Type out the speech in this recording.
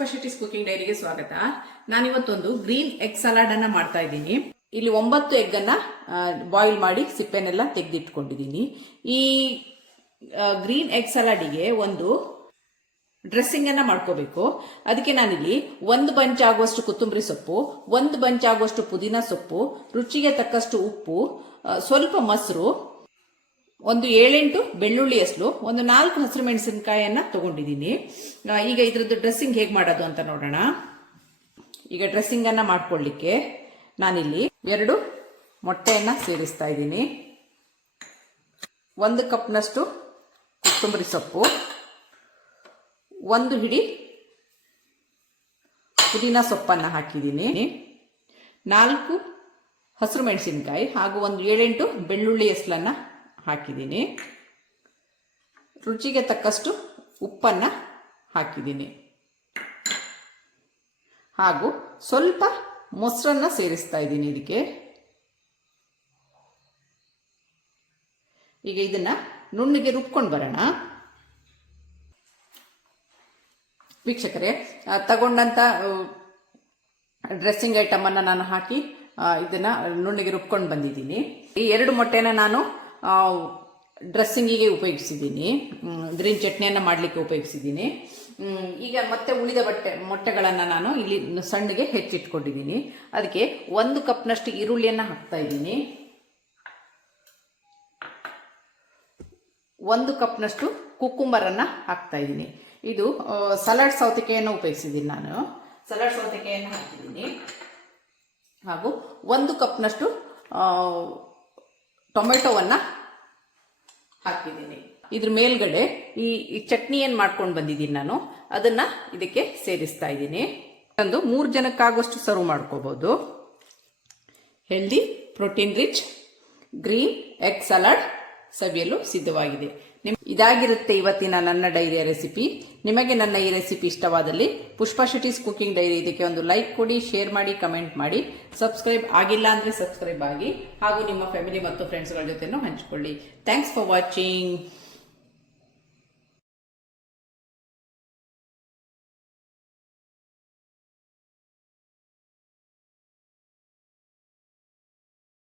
Pushpa Shetty's cooking ಡೈರಿಗೆ ಸ್ವಾಗತ. ನಾನಿವತ್ತೊಂದು green egg salad ಅನ್ನ ಮಾಡ್ತಾ ಇದ್ದೀನಿ. ಇಲ್ಲಿ 9 ಎಗ್ ಅನ್ನ ಬಾಯ್ಲ್ ಮಾಡಿ ಸಿಪ್ಪೆನೆಲ್ಲ ತೆಗೆದಿಟ್ಕೊಂಡಿದ್ದೀನಿ. ಈ ಗ್ರೀನ್ ಎಗ್ ಸಲಾಡಿಗೆ ಒಂದು ಡ್ರೆಸ್ಸಿಂಗ್ ಅನ್ನ ಮಾಡ್ಕೋಬೇಕು. ಅದಕ್ಕೆ ನಾನಿಲ್ಲಿ 1 ಬಂಚ್ ಆಗುವಷ್ಟು ಕೊತ್ತಂಬರಿ ಸೊಪ್ಪು, 1 ಬಂಚ್ ಆಗುವಷ್ಟು ಪುದೀನ ಸೊಪ್ಪು, ರುಚಿಗೆ ತಕ್ಕಷ್ಟು ಉಪ್ಪು, ಸ್ವಲ್ಪ ಮೊಸರು, ಒಂದು 7-8 ಬೆಳ್ಳುಳ್ಳಿ ಹೆಸರು, ಒಂದು 4 ಹಸಿರು ಮೆಣಸಿನಕಾಯಿಯನ್ನ ತಗೊಂಡಿದ್ದೀನಿ. ಈಗ ಇದ್ರದ್ದು ಡ್ರೆಸ್ಸಿಂಗ್ ಹೇಗೆ ಮಾಡೋದು ಅಂತ ನೋಡೋಣ. ಈಗ ಡ್ರೆಸ್ಸಿಂಗ್ ಅನ್ನ ಮಾಡ್ಕೊಳ್ಳಿಕ್ಕೆ ನಾನಿಲ್ಲಿ 2 ಮೊಟ್ಟೆಯನ್ನ ಸೇರಿಸ್ತಾ ಇದ್ದೀನಿ. 1 ಕಪ್ನಷ್ಟು ಕೊತ್ತಂಬರಿ ಸೊಪ್ಪು, 1 ಹಿಡಿ ಪುದೀನ ಸೊಪ್ಪನ್ನ ಹಾಕಿದ್ದೀನಿ, 4 ಹಸಿರು ಮೆಣಸಿನಕಾಯಿ ಹಾಗೂ ಒಂದು 7-8 ಬೆಳ್ಳುಳ್ಳಿ ಹೆಸರನ್ನ ಹಾಕಿದ್ದೀನಿ. ರುಚಿಗೆ ತಕ್ಕಷ್ಟು ಉಪ್ಪನ್ನ ಹಾಕಿದ್ದೀನಿ ಹಾಗೂ ಸ್ವಲ್ಪ ಮೊಸರನ್ನ ಸೇರಿಸ್ತಾ ಇದ್ದೀನಿ ಇದಕ್ಕೆ. ಈಗ ಇದನ್ನ ನುಣ್ಣಗೆ ರುಬ್ಕೊಂಡು ಬರೋಣ. ವೀಕ್ಷಕರೇ, ತಗೊಂಡಂತ ಡ್ರೆಸ್ಸಿಂಗ್ ಐಟಮ್ ಅನ್ನ ನಾನು ಹಾಕಿ ಇದನ್ನ ನುಣ್ಣಗೆ ರುಬ್ಕೊಂಡು ಬಂದಿದ್ದೀನಿ. ಈ 2 ಮೊಟ್ಟೆನ ನಾನು ಡ್ರೆಸ್ಸಿಂಗಿಗೆ ಉಪಯೋಗಿಸಿದ್ದೀನಿ, ಗ್ರೀನ್ ಚಟ್ನಿಯನ್ನು ಮಾಡಲಿಕ್ಕೆ ಉಪಯೋಗಿಸಿದ್ದೀನಿ. ಈಗ ಮತ್ತೆ ಉಳಿದ ಮೊಟ್ಟೆಗಳನ್ನು ನಾನು ಇಲ್ಲಿ ಸಣ್ಣಗೆ ಹೆಚ್ಚಿಟ್ಕೊಂಡಿದ್ದೀನಿ. ಅದಕ್ಕೆ 1 ಕಪ್ನಷ್ಟು ಈರುಳ್ಳಿಯನ್ನು ಹಾಕ್ತಾ ಇದ್ದೀನಿ, 1 ಕಪ್ನಷ್ಟು ಕುಕ್ಕುಂಬರನ್ನು ಹಾಕ್ತಾ ಇದ್ದೀನಿ. ಇದು ಸಲಾಡ್ ಸೌತೆಕಾಯಿಯನ್ನು ಉಪಯೋಗಿಸಿದ್ದೀನಿ, ನಾನು ಸಲಾಡ್ ಸೌತೆಕಾಯಿಯನ್ನು ಹಾಕಿದ್ದೀನಿ. ಹಾಗೂ 1 ಕಪ್ನಷ್ಟು ಟೊಮೆಟೊವನ್ನು ಹಾಕಿದ್ದೀನಿ. ಇದ್ರ ಮೇಲ್ಗಡೆ ಈ ಚಟ್ನಿ ಏನು ಮಾಡ್ಕೊಂಡು ಬಂದಿದ್ದೀನಿ ನಾನು, ಅದನ್ನ ಇದಕ್ಕೆ ಸೇರಿಸ್ತಾ ಇದ್ದೀನಿ. ಒಂದು 3 ಜನಕ್ಕಾಗುವಷ್ಟು ಸರ್ವ್ ಮಾಡ್ಕೋಬಹುದು. Healthy, protein rich green egg salad ಸವಿಯಲು ಸಿದ್ಧವಾಗಿದೆ. ಇದಾಗಿರುತ್ತೆ ಇವತ್ತಿನ ನನ್ನ ಡೈರಿಯ ರೆಸಿಪಿ. ನಿಮಗೆ ನನ್ನ ಈ ರೆಸಿಪಿ ಇಷ್ಟವಾದಲ್ಲಿ ಪುಷ್ಪಾ ಶೆಟ್ಟಿಸ್ ಕುಕಿಂಗ್ ಡೈರಿ ಇದಕ್ಕೆ ಒಂದು ಲೈಕ್ ಕೊಡಿ, ಶೇರ್ ಮಾಡಿ, ಕಮೆಂಟ್ ಮಾಡಿ. ಸಬ್ಸ್ಕ್ರೈಬ್ ಆಗಿಲ್ಲ ಅಂದ್ರೆ ಸಬ್ಸ್ಕ್ರೈಬ್ ಆಗಿ ಹಾಗೂ ನಿಮ್ಮ ಫ್ಯಾಮಿಲಿ ಮತ್ತು ಫ್ರೆಂಡ್ಸ್ಗಳ ಜೊತೆನೂ ಹಂಚಿಕೊಳ್ಳಿ. Thanks for watching.